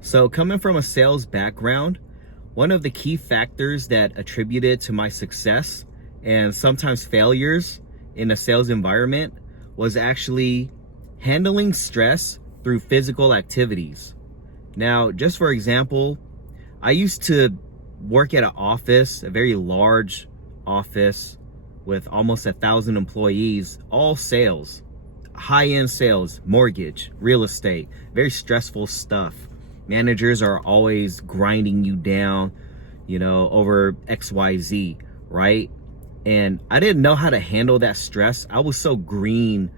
So coming from a sales background, one of the key factors that attributed to my success and sometimes failures in a sales environment was actually handling stress through physical activities. Now, just for example, I used to work at an office, a very large office with almost 1,000 employees, all sales, high-end sales, mortgage, real estate, very stressful stuff. Managers are always grinding you down, over XYZ, right? And I didn't know how to handle that stress. I was so green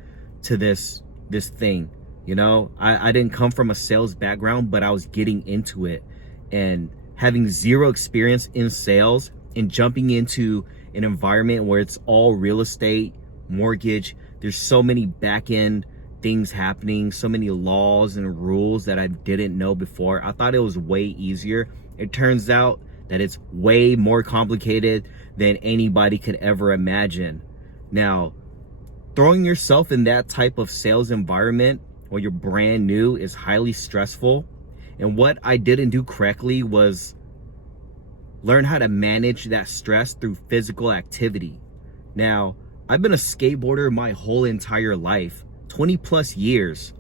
to this thing, I didn't come from a sales background, but I was getting into it and having zero experience in sales and jumping into an environment where it's all real estate, mortgage. There's so many back end things happening, so many laws and rules that I didn't know before. I thought it was way easier. It turns out that it's way more complicated than anybody could ever imagine. Now, throwing yourself in that type of sales environment where you're brand new is highly stressful. And what I didn't do correctly was learn how to manage that stress through physical activity. Now, I've been a skateboarder my whole entire life, 20 plus years.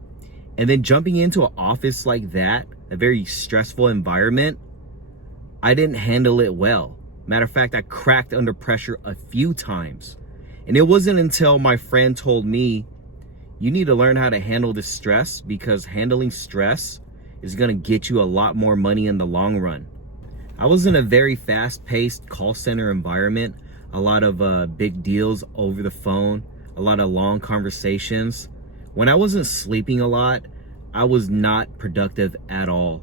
And then jumping into an office like that, a very stressful environment, I didn't handle it well. Matter of fact, I cracked under pressure a few times. And it wasn't until my friend told me, you need to learn how to handle this stress, because handling stress is gonna get you a lot more money in the long run. I was in a very fast-paced call center environment, a lot of big deals over the phone, a lot of long conversations. When I wasn't sleeping a lot, I was not productive at all.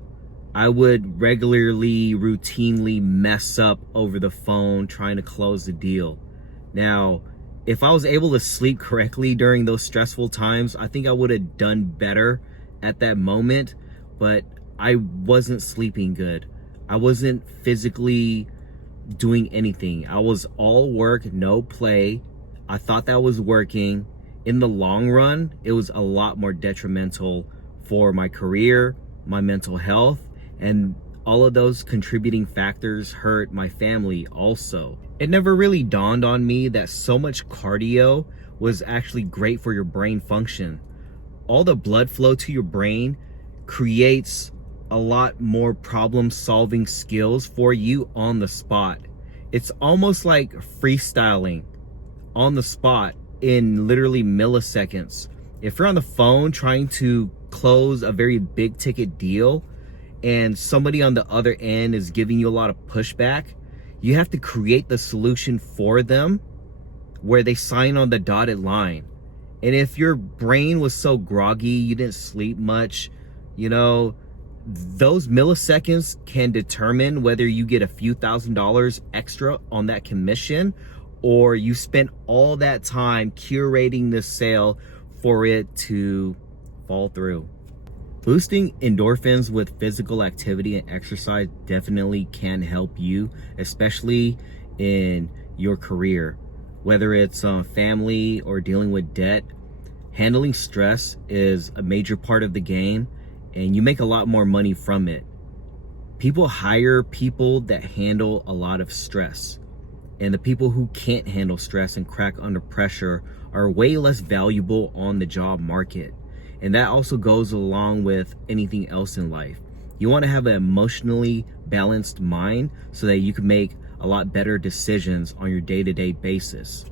I would regularly, routinely mess up over the phone trying to close the deal. Now, if I was able to sleep correctly during those stressful times, I think I would have done better at that moment, but I wasn't sleeping good. I wasn't physically doing anything. I was all work, no play. I thought that was working. In the long run, it was a lot more detrimental for my career, my mental health, and all of those contributing factors hurt my family also. It never really dawned on me that so much cardio was actually great for your brain function. All the blood flow to your brain creates a lot more problem solving skills for you on the spot. It's almost like freestyling on the spot in literally milliseconds. If you're on the phone trying to close a very big ticket deal and somebody on the other end is giving you a lot of pushback, you have to create the solution for them where they sign on the dotted line. And if your brain was so groggy, you didn't sleep much, those milliseconds can determine whether you get a few $1,000s extra on that commission, or you spent all that time curating the sale for it to fall through. Boosting endorphins with physical activity and exercise definitely can help you, especially in your career. Whether it's family or dealing with debt, handling stress is a major part of the game, and you make a lot more money from it. People hire people that handle a lot of stress, and the people who can't handle stress and crack under pressure are way less valuable on the job market. And that also goes along with anything else in life. You want to have an emotionally balanced mind so that you can make a lot better decisions on your day-to-day basis.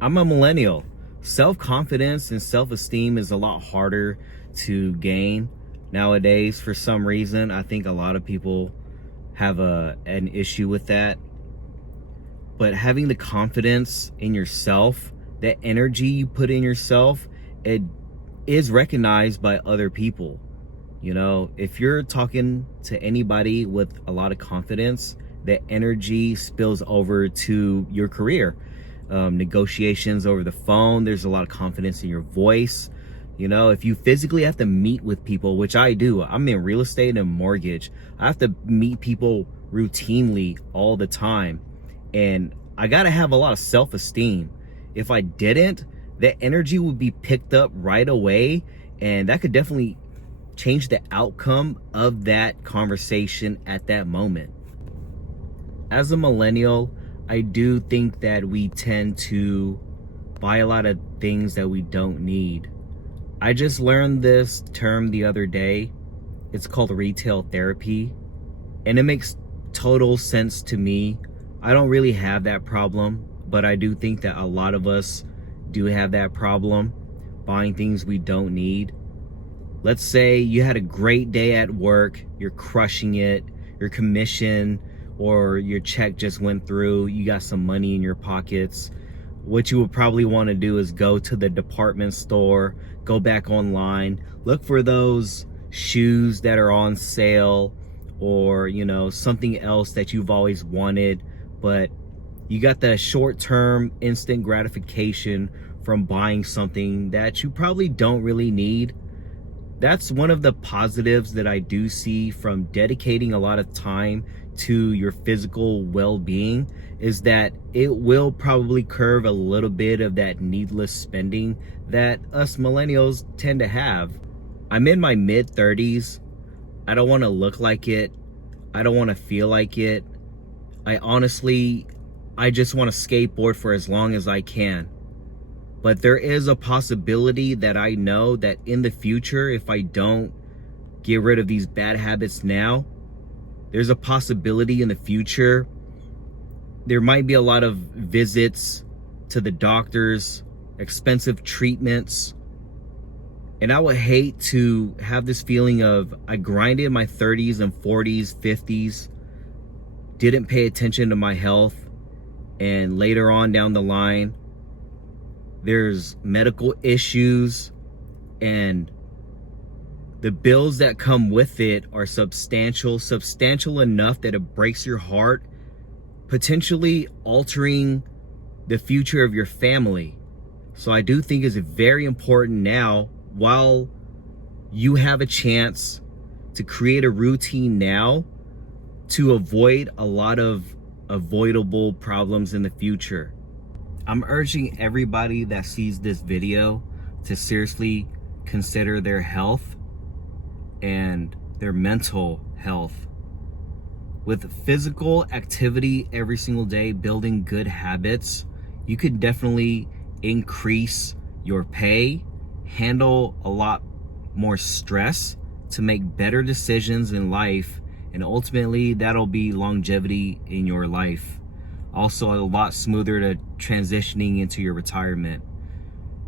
I'm a millennial. Self-confidence and self-esteem is a lot harder to gain nowadays. For some reason, I think a lot of people have an issue with that. But having the confidence in yourself, that energy you put in yourself, it is recognized by other people. If you're talking to anybody with a lot of confidence, that energy spills over to your career. Negotiations over the phone, there's a lot of confidence in your voice. If you physically have to meet with people, which I do, I'm in real estate and mortgage. I have to meet people routinely all the time. And I gotta have a lot of self-esteem. If I didn't, that energy would be picked up right away, and that could definitely change the outcome of that conversation at that moment. As a millennial, I do think that we tend to buy a lot of things that we don't need. I just learned this term the other day. It's called retail therapy, and it makes total sense to me. I don't really have that problem, but I do think that a lot of us do have that problem, buying things we don't need. Let's say you had a great day at work, you're crushing it, your commission or your check just went through, you got some money in your pockets. What you would probably want to do is go to the department store, go back online, look for those shoes that are on sale, or something else that you've always wanted, but you got the short-term instant gratification from buying something that you probably don't really need. That's one of the positives that I do see from dedicating a lot of time to your physical well-being, is that it will probably curb a little bit of that needless spending that us millennials tend to have. I'm in my mid-30s. I don't want to look like it. I don't want to feel like it. I just want to skateboard for as long as I can. But there is a possibility that I know that in the future, if I don't get rid of these bad habits now, there's a possibility in the future there might be a lot of visits to the doctors, expensive treatments. And I would hate to have this feeling of I grinded in my 30s and 40s, 50s, didn't pay attention to my health, and later on down the line, there's medical issues and the bills that come with it are substantial enough that it breaks your heart, potentially altering the future of your family. So I do think it's very important now, while you have a chance, to create a routine now to avoid a lot of avoidable problems in the future. I'm urging everybody that sees this video to seriously consider their health and their mental health. With physical activity every single day, building good habits, you could definitely increase your pay, handle a lot more stress to make better decisions in life, and ultimately that'll be longevity in your life. Also, a lot smoother to transitioning into your retirement.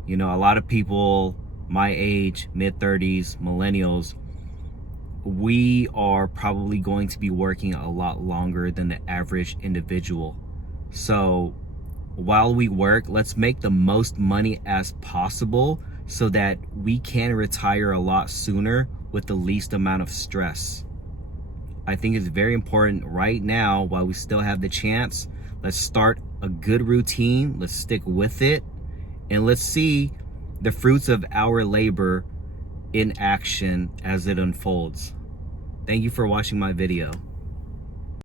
A lot of people my age, mid-30s, millennials, we are probably going to be working a lot longer than the average individual. So while we work, let's make the most money as possible so that we can retire a lot sooner with the least amount of stress. I think it's very important right now, while we still have the chance. Let's start a good routine, let's stick with it, and let's see the fruits of our labor in action as it unfolds. Thank you for watching my video.